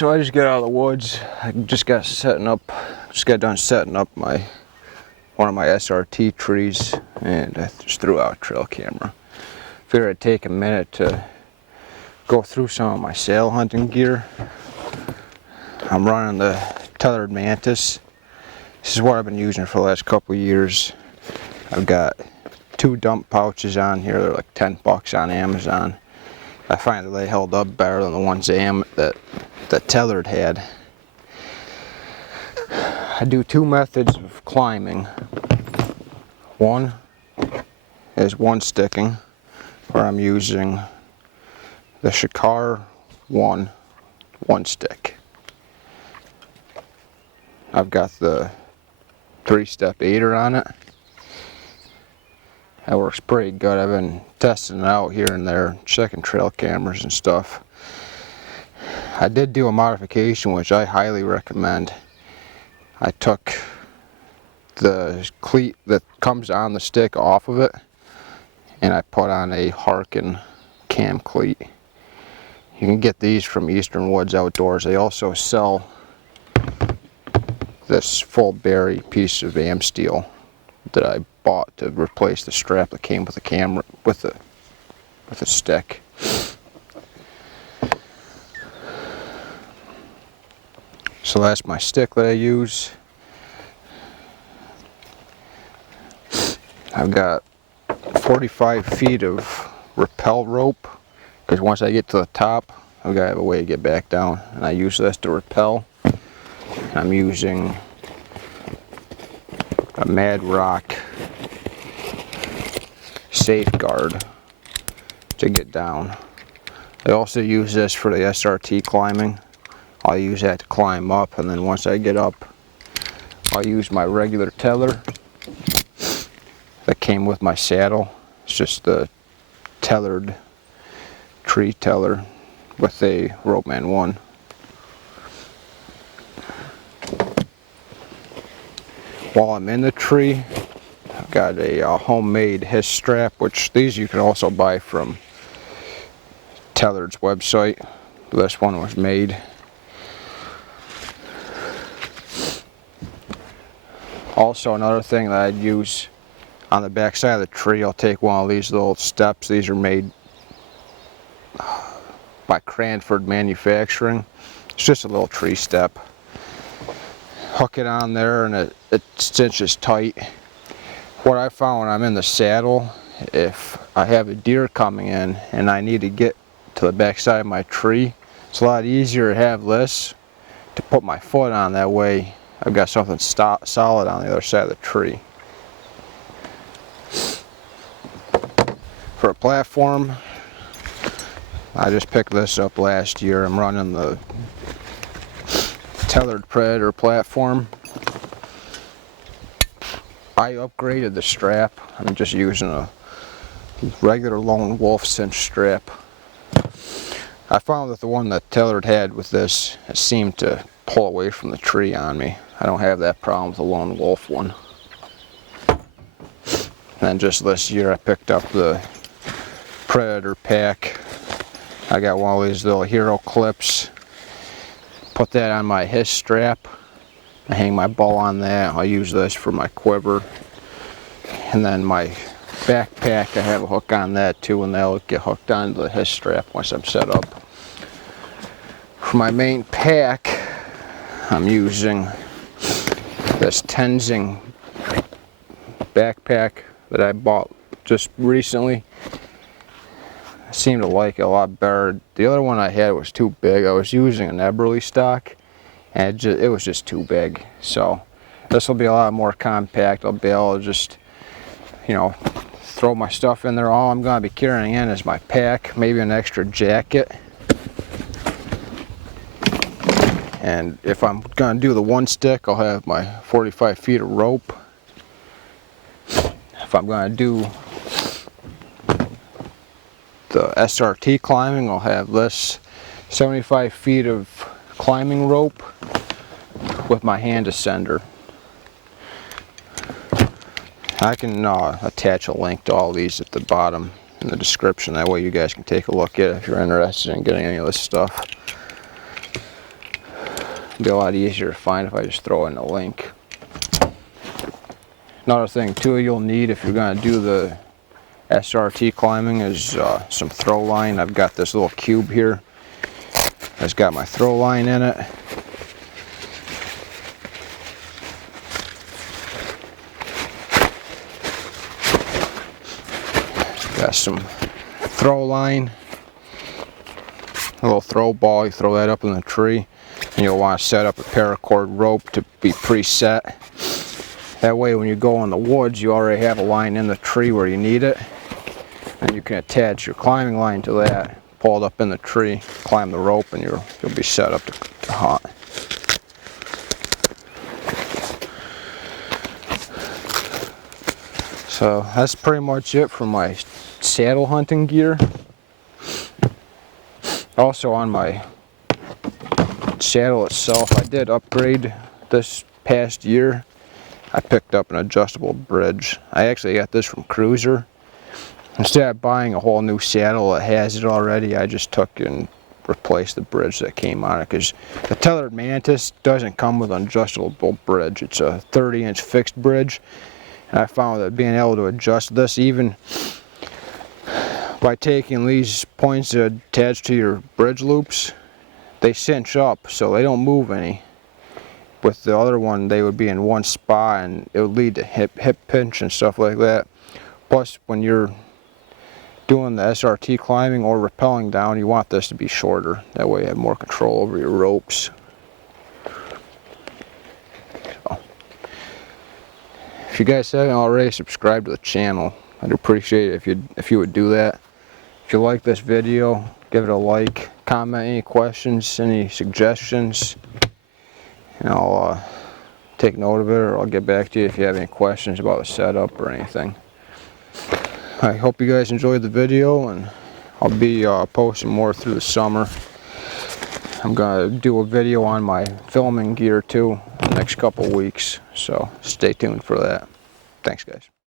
So I just got out of the woods. I just got done setting up one of my SRT trees, and I just threw out a trail camera. Figured I'd take a minute to go through some of my sail hunting gear. I'm running the Tethrd Mantis. This is what I've been using for the last couple of years. I've got 2 dump pouches on here. They're like $10 on Amazon. I find that they held up better than the ones that Tethrd had. I do 2 methods of climbing. One is one sticking, where I'm using the Shakar one stick. I've got the 3-step aider on it. That works pretty good. I've been testing it out here and there, checking trail cameras and stuff. I did do a modification which I highly recommend. I took the cleat that comes on the stick off of it, and I put on a Harkin cam cleat. You can get these from Eastern Woods Outdoors. They also sell this full berry piece of AM steel that I bought to replace the strap that came with the camera, with the stick. So that's my stick that I use. I've got 45 feet of Rapel rope, because once I get to the top, I've got to have a way to get back down, and I use this to rappel. I'm using a Mad Rock safeguard to get down. I also use this for the SRT climbing. I'll use that to climb up, and then once I get up, I'll use my regular tether that came with my saddle. It's just the tethered tree tether with a Ropeman 1. While I'm in the tree, I've got a homemade hiss strap, which these you can also buy from Tethrd's website. This one was made. Also, another thing that I'd use on the back side of the tree, I'll take one of these little steps. These are made by Tethrd Manufacturing. It's just a little tree step. Hook it on there and it cinches tight. What I found when I'm in the saddle, if I have a deer coming in and I need to get to the back side of my tree, it's a lot easier to have this to put my foot on. That way I've got something solid on the other side of the tree. For a platform, I just picked this up last year. I'm running the Tethrd Predator platform. I upgraded the strap. I'm just using a regular Lone Wolf cinch strap. I found that the one that Tethrd had with this, it seemed to pull away from the tree on me. I don't have that problem with the Lone Wolf one. And then just this year I picked up the Predator pack. I got one of these little hero clips. Put that on my hiss strap. I hang my bow on that. I'll use this for my quiver. And then my backpack, I have a hook on that too, and that'll get hooked onto the hiss strap once I'm set up. For my main pack, I'm using this Tenzing backpack that I bought just recently. I seem to like it a lot better. The other one I had was too big. I was using an Eberly stock, and it was just too big. So this will be a lot more compact. I'll be able to just, you know, throw my stuff in there. All I'm going to be carrying in is my pack, maybe an extra jacket. And if I'm going to do the one stick, I'll have my 45 feet of rope. If I'm going to do the SRT climbing, I'll have this 75 feet of climbing rope with my hand ascender. I can attach a link to all these at the bottom in the description. That way you guys can take a look at it if you're interested in getting any of this stuff. It'll be a lot easier to find if I just throw in a link. Another thing too you'll need if you're going to do the SRT climbing is some throw line. I've got this little cube here. It's got my throw line in it. Got some throw line, a little throw ball. You throw that up in the tree, and you'll want to set up a paracord rope to be preset. That way when you go in the woods you already have a line in the tree where you need it, and you can attach your climbing line to that, pull it up in the tree, climb the rope, and you'll be set up to hunt. So that's pretty much it for my saddle hunting gear. Also on my saddle itself, I did upgrade this past year. I picked up an adjustable bridge. I actually got this from Cruiser. Instead of buying a whole new saddle that has it already, I just took and replaced the bridge that came on it, because the Tethrd Mantis doesn't come with an adjustable bridge. It's a 30-inch fixed bridge. And I found that being able to adjust this, even by taking these points that attach to your bridge loops, they cinch up so they don't move any. With the other one, they would be in one spot and it would lead to hip pinch and stuff like that. Plus, when you're doing the SRT climbing or rappelling down, you want this to be shorter. That way you have more control over your ropes. So, if you guys haven't already subscribed to the channel, I'd appreciate it if you would do that. If you like this video, give it a like, comment any questions, any suggestions, and I'll take note of it, or I'll get back to you if you have any questions about the setup or anything. I hope you guys enjoyed the video, and I'll be posting more through the summer. I'm gonna do a video on my filming gear too in the next couple weeks, so stay tuned for that. Thanks guys.